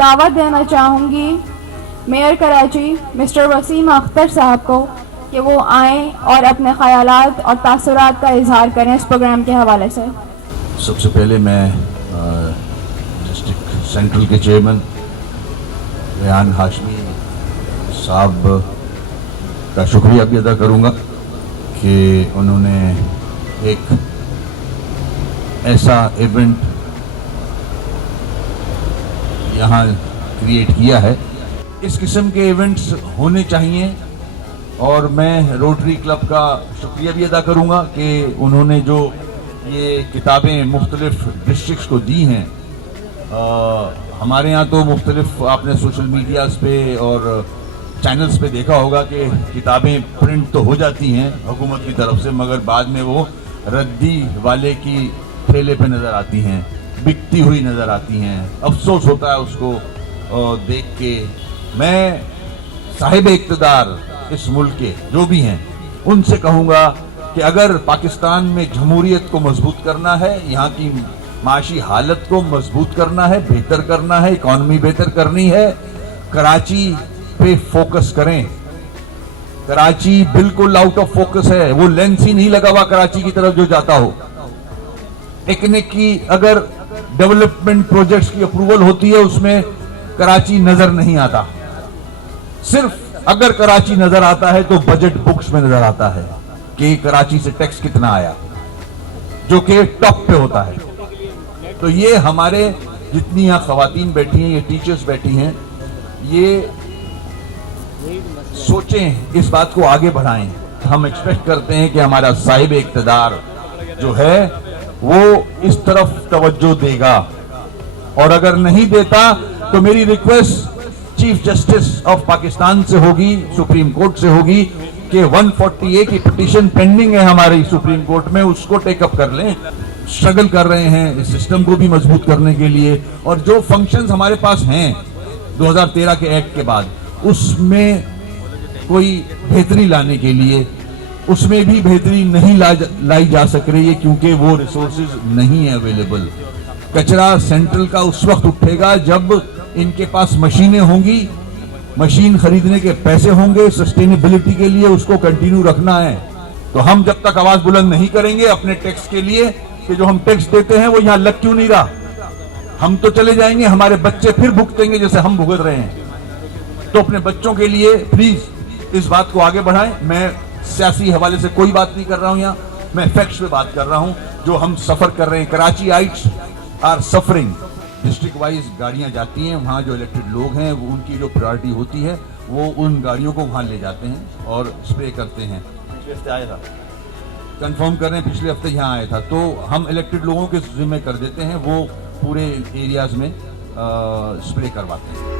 दावत देना चाहूँगी मेयर कराची मिस्टर वसीम अख्तर साहब को कि वो आएँ और अपने ख़यालात और तासुरात का इजहार करें इस प्रोग्राम के हवाले से। सबसे पहले मैं डिस्ट्रिक्ट सेंट्रल के चेयरमैन रेहान हाशमी साहब का शुक्रिया भी अदा करूँगा कि उन्होंने एक ऐसा इवेंट यहाँ क्रिएट किया है। इस किस्म के इवेंट्स होने चाहिए और मैं रोटरी क्लब का शुक्रिया भी अदा करूँगा कि उन्होंने जो ये किताबें मुख्तलिफ डिस्ट्रिक्ट्स को दी हैं। हमारे यहाँ तो मुख्तलिफ आपने सोशल मीडियाज़ पे और चैनल्स पे देखा होगा कि किताबें प्रिंट तो हो जाती हैं हुकूमत की तरफ से, मगर बाद में वो रद्दी वाले की ठेले पे नज़र आती हैं, बिकती हुई नज़र आती हैं। अफसोस होता है उसको देख के। मैं साहिब इक़्तिदार इस मुल्क के जो भी हैं उनसे कहूँगा कि अगर पाकिस्तान में जमहूरियत को मजबूत करना है, यहाँ की माशी हालत को मजबूत करना है, बेहतर करना है, इकॉनमी बेहतर करनी है, कराची पे फोकस करें। कराची बिल्कुल आउट ऑफ फोकस है, वो लेंस ही नहीं लगा हुआ कराची की तरफ जो जाता हो। टेक्निक की अगर डेवलपमेंट प्रोजेक्ट्स की अप्रूवल होती है उसमें कराची नजर नहीं आता। सिर्फ अगर कराची नजर आता है तो बजट बुक्स में नजर आता है कि कराची से टैक्स कितना आया, जो कि टॉप पे होता है। तो ये हमारे जितनी यहाँ खवातीन बैठी हैं, ये टीचर्स बैठी हैं, ये सोचें, इस बात को आगे बढ़ाएं। हम एक्सपेक्ट करते हैं कि हमारा साहिब इक़्तिदार जो है वो इस तरफ तवज्जो देगा, और अगर नहीं देता तो मेरी request chief justice of Pakistan से होगी, सुप्रीम कोर्ट से होगी कि 140A की पिटीशन पेंडिंग है हमारी सुप्रीम कोर्ट में, उसको टेकअप कर लें। स्ट्रगल कर रहे हैं इस सिस्टम को भी मजबूत करने के लिए, और जो फंक्शंस हमारे पास हैं 2013 के एक्ट के बाद, उसमें कोई बेहतरी लाने के लिए, उसमें भी बेहतरी नहीं लाई जा सक रही है क्योंकि वो रिसोर्सेज नहीं है अवेलेबल। कचरा सेंट्रल का उस वक्त उठेगा जब इनके पास मशीनें होंगी, मशीन खरीदने के पैसे होंगे, सस्टेनेबिलिटी के लिए उसको कंटिन्यू रखना है। तो हम जब तक आवाज बुलंद नहीं करेंगे अपने टैक्स के लिए कि जो हम टैक्स देते हैं वो यहाँ लग क्यों नहीं रहा, हम तो चले जाएंगे, हमारे बच्चे फिर भुगतेंगे जैसे हम भुगत रहे हैं। तो अपने बच्चों के लिए प्लीज इस बात को आगे बढ़ाएं। मैं सियासी हवाले से कोई बात नहीं कर रहा हूं, यहाँ मैं फैक्ट्स पे बात कर रहा हूं जो हम सफर कर रहे हैं। Karachi आइट्स are suffering. District wise गाड़ियां जाती हैं, वहाँ जो इलेक्टेड लोग हैं वो उनकी जो प्रायोरिटी होती है वो उन गाड़ियों को वहाँ ले जाते हैं और स्प्रे करते हैं। पिछले हफ्ते आया था, कंफर्म कर रहे हैं, पिछले हफ्ते यहाँ आया था। तो हम इलेक्टेड लोगों के जिम्मे कर देते हैं, वो पूरे एरियाज में स्प्रे करवाते हैं।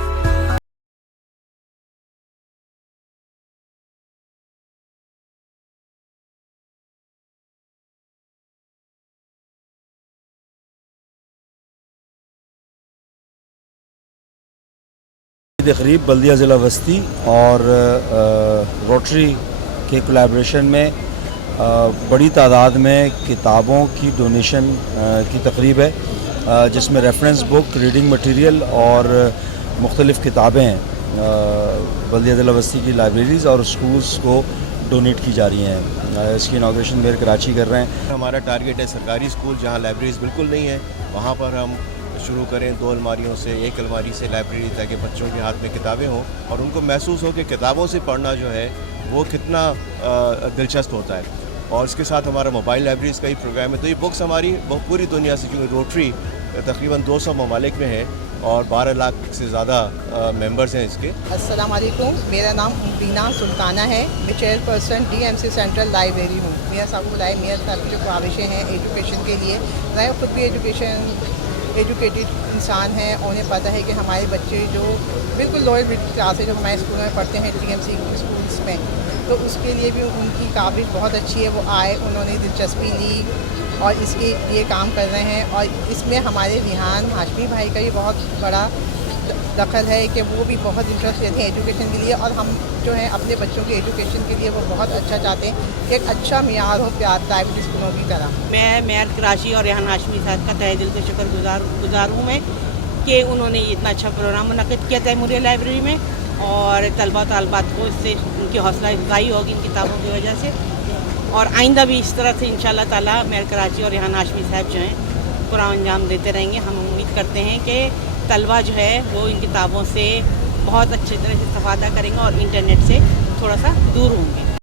तकरीब बल्दिया ज़िला वस्ती और रोटरी के कोलैबोरेशन में बड़ी तादाद में किताबों की डोनेशन की तकरीब है, जिसमें रेफरेंस बुक, रीडिंग मटेरियल और मुख्तलिफ़ किताबें बल्दिया ज़िला वस्ती की लाइब्रेरीज़ और स्कूल्स को डोनेट की जा रही हैं। इसकी इनाग्रेशन मेयर कराची कर रहे हैं। हमारा टारगेट है सरकारी स्कूल जहाँ लाइब्रेरीज़ बिल्कुल नहीं है वहाँ पर हम शुरू करें 2 अलमारियों से, 1 अलमारी से लाइब्रेरी, ताकि बच्चों के हाथ में किताबें हों और उनको महसूस हो कि किताबों से पढ़ना जो है वो कितना दिलचस्प होता है। और इसके साथ हमारा मोबाइल लाइब्रेरीज़ का ही प्रोग्राम है। तो ये बुक्स हमारी पूरी दुनिया से, क्योंकि रोटरी तकरीबन 200 ममालिक में है और 12 लाख से ज़्यादा मेंबर्स हैं इसके। अस्सलाम वालेकुम, मेरा नाम मुबीना सुल्ताना है, मैं चेयरपर्सन DMC सेंट्रल लाइब्रेरी हूँ। मियाँ साहब बुलाए, मियाँ साहब की जो ख्वाहिशें हैं एजुकेशन के लिए, मैं खुद भी एजुकेटेड इंसान है, उन्हें पता है कि हमारे बच्चे जो बिल्कुल लोअर मिडिल क्लास है, जो हमारे स्कूल में पढ़ते हैं TMC स्कूल्स में, तो उसके लिए भी उनकी काबिलियत बहुत अच्छी है। वो आए, उन्होंने दिलचस्पी ली और इसके लिए काम कर रहे हैं। और इसमें हमारे रेहान हाशमी भाई का भी बहुत बड़ा दखल है कि वो भी बहुत इंटरेस्ट लेते हैं एजुकेशन के लिए, और हम जो है अपने बच्चों के एजुकेशन के लिए वो बहुत अच्छा चाहते हैं कि एक अच्छा मियार हो प्राइवेट स्कूलों की तरह। मैं मेयर कराची और रेहान हाशमी साहब का तहे दिल से शुक्रगुजार हूँ मैं कि उन्होंने इतना अच्छा प्रोग्राम मुनक़िद किया तैमूरिया लाइब्रेरी में, और तलबा तालबात को इससे उनकी हौसला अफजाई होगी इन किताबों की वजह से। और आइंदा भी इस तरह से इंशाल्लाह ताला मेयर कराची और रेहान हाशमी साहब जो हैं पूरा अंजाम देते रहेंगे। हम उम्मीद करते हैं कि तलबा जो है वो इन किताबों से बहुत अच्छी तरह से इस्तेफ़ादा करेंगे और इंटरनेट से थोड़ा सा दूर होंगे।